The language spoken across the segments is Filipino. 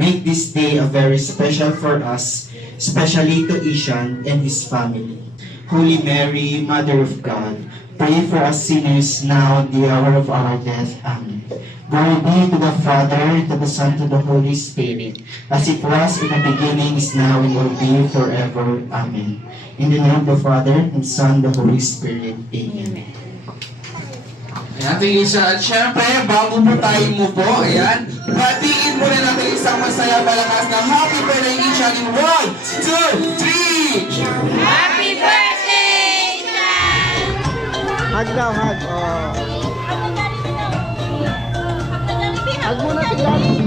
Make this day a very special for us, especially to Ishan and his family. Holy Mary, Mother of God, pray for us sinners now at the hour of our death. Amen. Glory be to the Father, to the Son, to the Holy Spirit, as it was in the beginning, is now, and will be forever. Amen. In the name of the Father, and Son, the Holy Spirit. Amen. Ayan, tingin siya. At syempre, bago po tayo mo po, ayan, batiin muna natin isang masaya malakas na happy birthday Ishan in 1, 2, 3! Happy birthday, Ishan! Hug daw, hug. Oh. Hug muna si Daddy.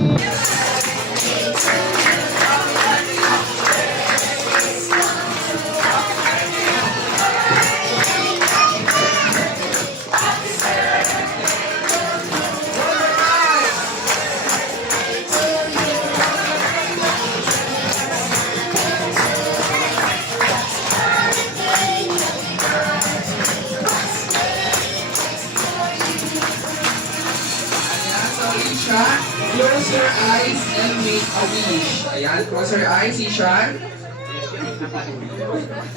Ishan, close your eyes and make a wish. Ayan, close your eyes, Ishan.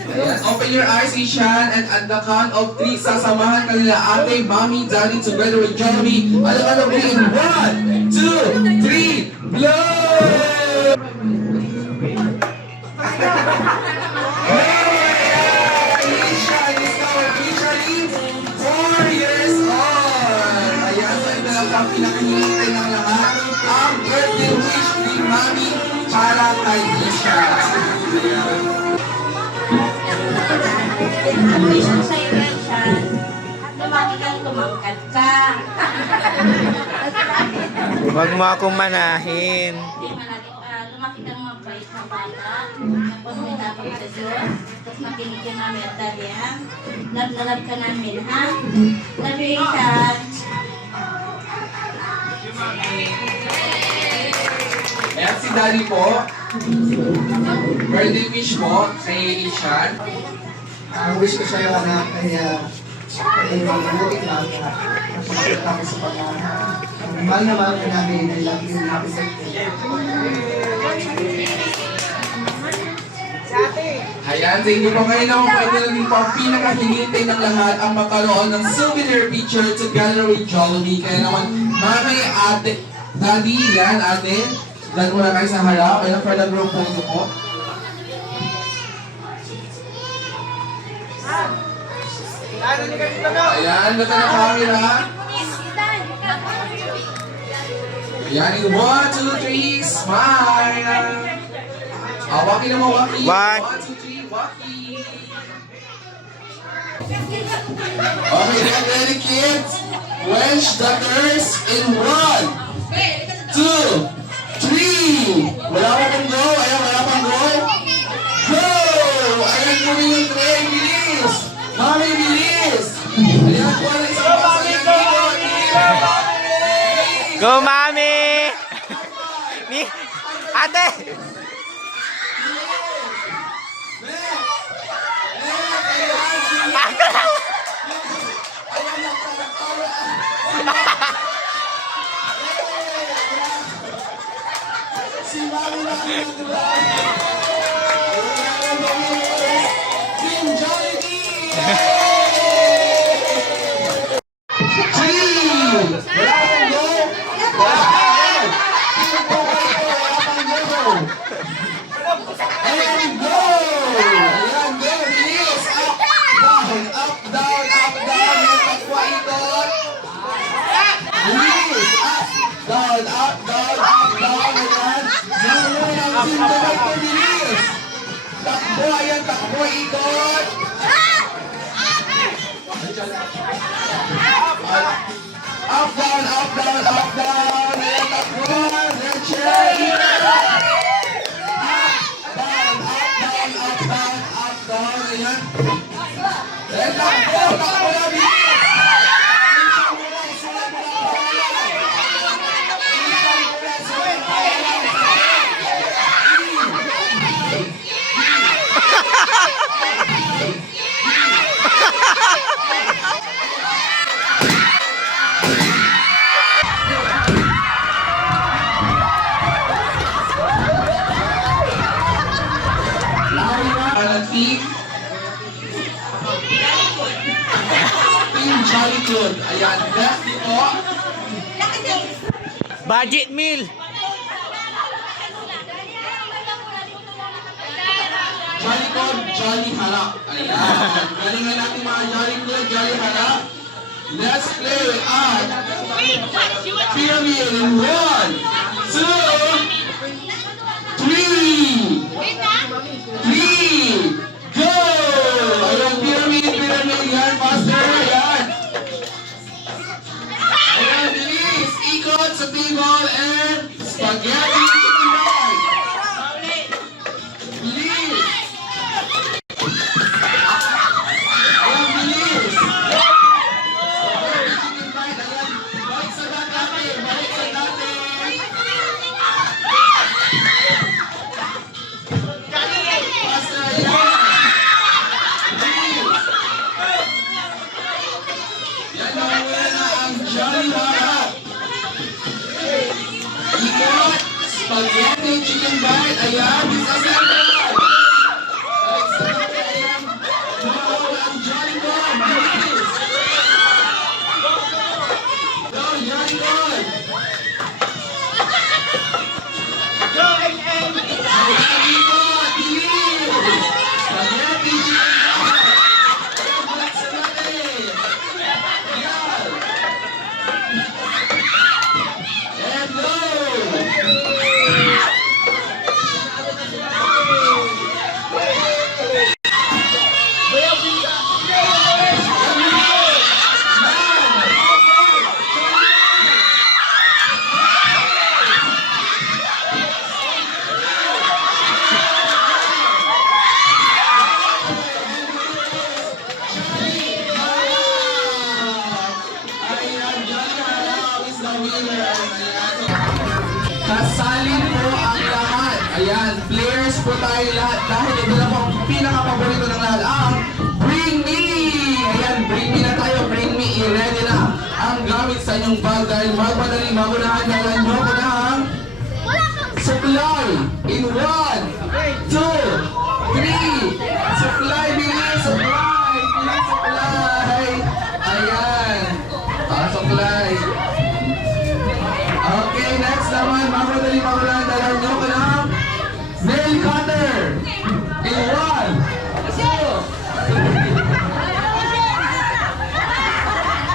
Ayan, open your eyes, Ishan, and at the count of 3, sasamahan ka nila ate, mommy, daddy, together with Jeremy. Alam in 1, 2, 3, blow! Ishan is now officially 4 years old. Ayan, so ito lang ang pinakahihintay ng lahat. Ang birthday wish ni Mami para kay Ishan. Congratulations sa iyo, Ishan. Lumaki kang tumangkad ka. Huwag mo akong manahin. Lumaki kang mabait na bata. Tapos may tapang sa Diyos. Tapos makinig ka namin at dali, ha? Love ka namin, ha? Love you, Ishan. Ayan si Daddy po. Birthday wish po kay Ishan. Wish ko sa'yo anak ay mabuti lang at kami sa pag-aaral. Mahal na mahal ka namin. I love you. Happy birthday. Ayan, thank you po. Ngayon naman pwede na din po ang pinakahihintay ng lahat ang magkaroon ng souvenir picture together with Jollibee. Kaya naman, mami, ate, daddy, yan, ate. Dan muna kayo sa harap. Ayan, for the group photo po. Ayan, ganda na camera. Ayan, in 1, 2, 3, smile! Waki naman, waki. 1, 2, 3, waki. Okay, get ready, kids. Quench the thirst in 1, 2, 3. Wala pa pang go. Ayan, wala pang go. Go! Ayan, moving yung tray. Bilis! Mami, bilis! Ayan, kuha na isang basa yan. Go, Mami! Ni ate! Si Mami na kinagawa. Team Jollibee! Takbo, ayan, takbo, ikot! Up, down, up, down, up, down! Ayan, takbo! Ayan, check! Down, up, down, up, down, up, down! Ayan! Ayan, takbo! Takbo na, bilis! yun. Ayan, next dito. Budget meal. Jolly Cod, Jolly Harap. Ayan. Galingan natin mga Jolly Cod, Jolly Harap. Let's play at Pyramid in 1, 2, 3. 3, go! Ayan, pyramid, yan, faster, yan. Ayan, bilis, ikot sa table and spaghetti chicken bite. Bilis. Ayan, bilis. Spaghetti chicken bite, ayan, balik sa dati, balik sa dati. Faster, yan. Bilis. Yan, nawala na ang Jolly Harap. Ikot, spaghetti chicken bite, ayan, disassemble. Ayan, nawala ang Jolly Cod, bilis. Go, Jolly Cod. Ayan, ikot, bilis. Spaghetti chicken bite. Ayan, balik sa dati. Ayan. And go! Ayan, Jolly Harap is the winner. Kasalin po ang lahat. Ayan, players po tayo lahat dahil ito na po ang pinaka-paborito ng lahat, ang Bring Me! Ayan, bring me na tayo, bring me, i-ready na ang gamit sa inyong bag dahil magmadaling magunahan dahil nyo ko na ang supply in 1, 2, 3. Supply, bilis, supply, bilis, supply. Ayan, supply. Okay, next naman, magmadaling magunahan dahil nyo ko na ang nail cutter in 1, 2, 3.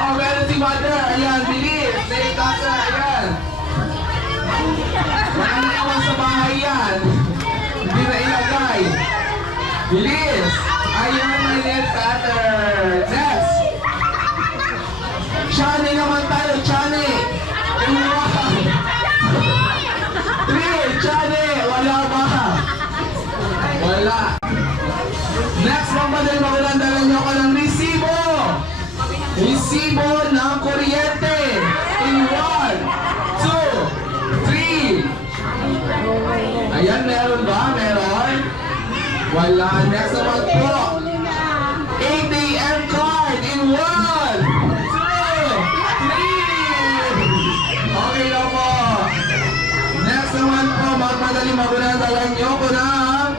Oh, meron si Mother. Ayan, bilis. Nail cutter. Ayan. Walang naman sa bahay yan. Hindi na ilagay. Bilis. Ayan, may nail cutter. Next. Chane naman tayo. Chane. In 1, 3. Chane. Wala ba? Wala. Next, magmadaling magulan. Dalan nyo ko ng resibo. Resibo ng kuryente. In 1, 2, 3. Ayan, meron ba? Meron? Wala. Next naman po. ATM card. In 1, 2, 3. Okay na po. Next naman po, magmadaling magulan. Dalan nyo ko ng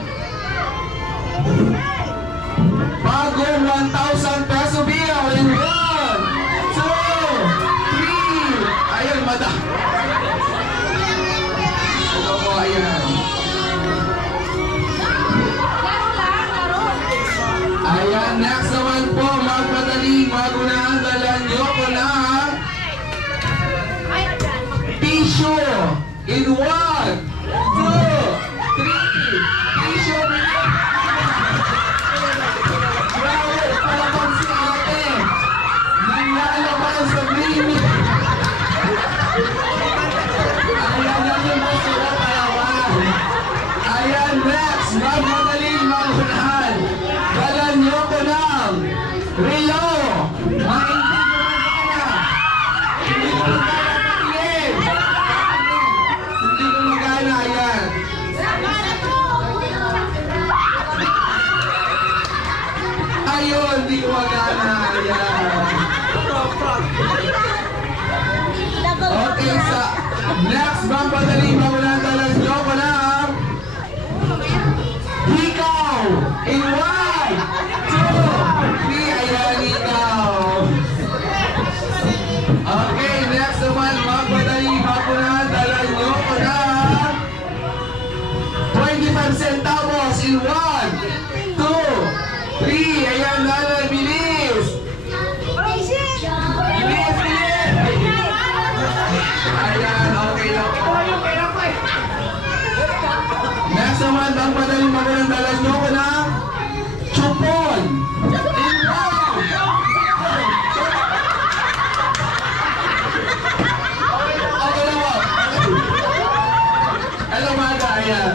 bagong 1,000 peso bill. In 1, 2, 3. Ayun, madam. Ito po, ayan. Ayan, next naman po, magmadaling magunahan. Dalan nyo ko na tissue. In 1, 2, 3. Tissue. Grabe, palabang si ate. Nangyalaban sa mini. Ayan, yan yung sila palabang. Ayan, next. Magmadaling magunahan. Dalan nyo ko ng relo. Hindi ko magana. Ayan. Ayun, hindi ko magana. Ayan. Okay, sa next, magmadaling magunahan. Dalan nyo ko ng hikaw. In 1, 2, 3. Ayan, hikaw. magmadaling hapunan, dala nyo ko na 25 centavos in 1, 2, 3. Ayan, Nanay, bilis! Bilis, bilis! Ayan, okay lang po. Next naman, magmadaling hapunan, dala nyo ko na chupon in 1. Okay lang po. Hello, Mada. Ayan.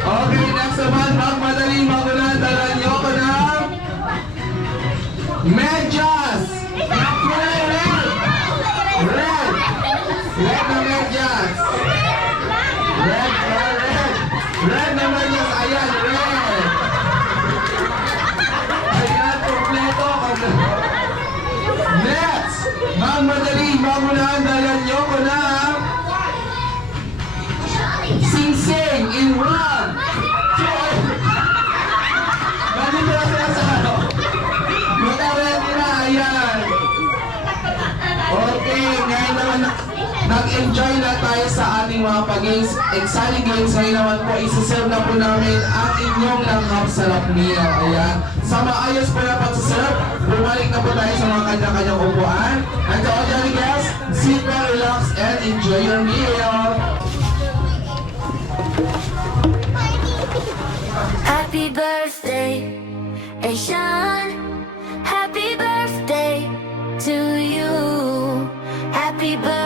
Okay, next naman, magmadaling magulan, dala nyo ko na medyas! Red! Red! Red na medyas! Red! Red! Red na medyas! Ayan, red! Ayan, kompleto! Next! Magmadaling magulan, dala nyo ko na sing-sing in 1, 2. Nandito na sila sa ano. Maka-ready na, ayan. Okay, ngayon naman nag-enjoy na tayo sa ating mga pag-games. Exciting games. Ngayon naman po, isi-serve na po namin ang inyong langhap sa lapnilaw. Ayan. Sa maayos po na pag-serve, bumalik na po tayo sa mga kanya-kanyang upuan. And to all the guests, sit back, relax, and enjoy your meal. Happy birthday, Aishan. Happy birthday to you. Happy birthday.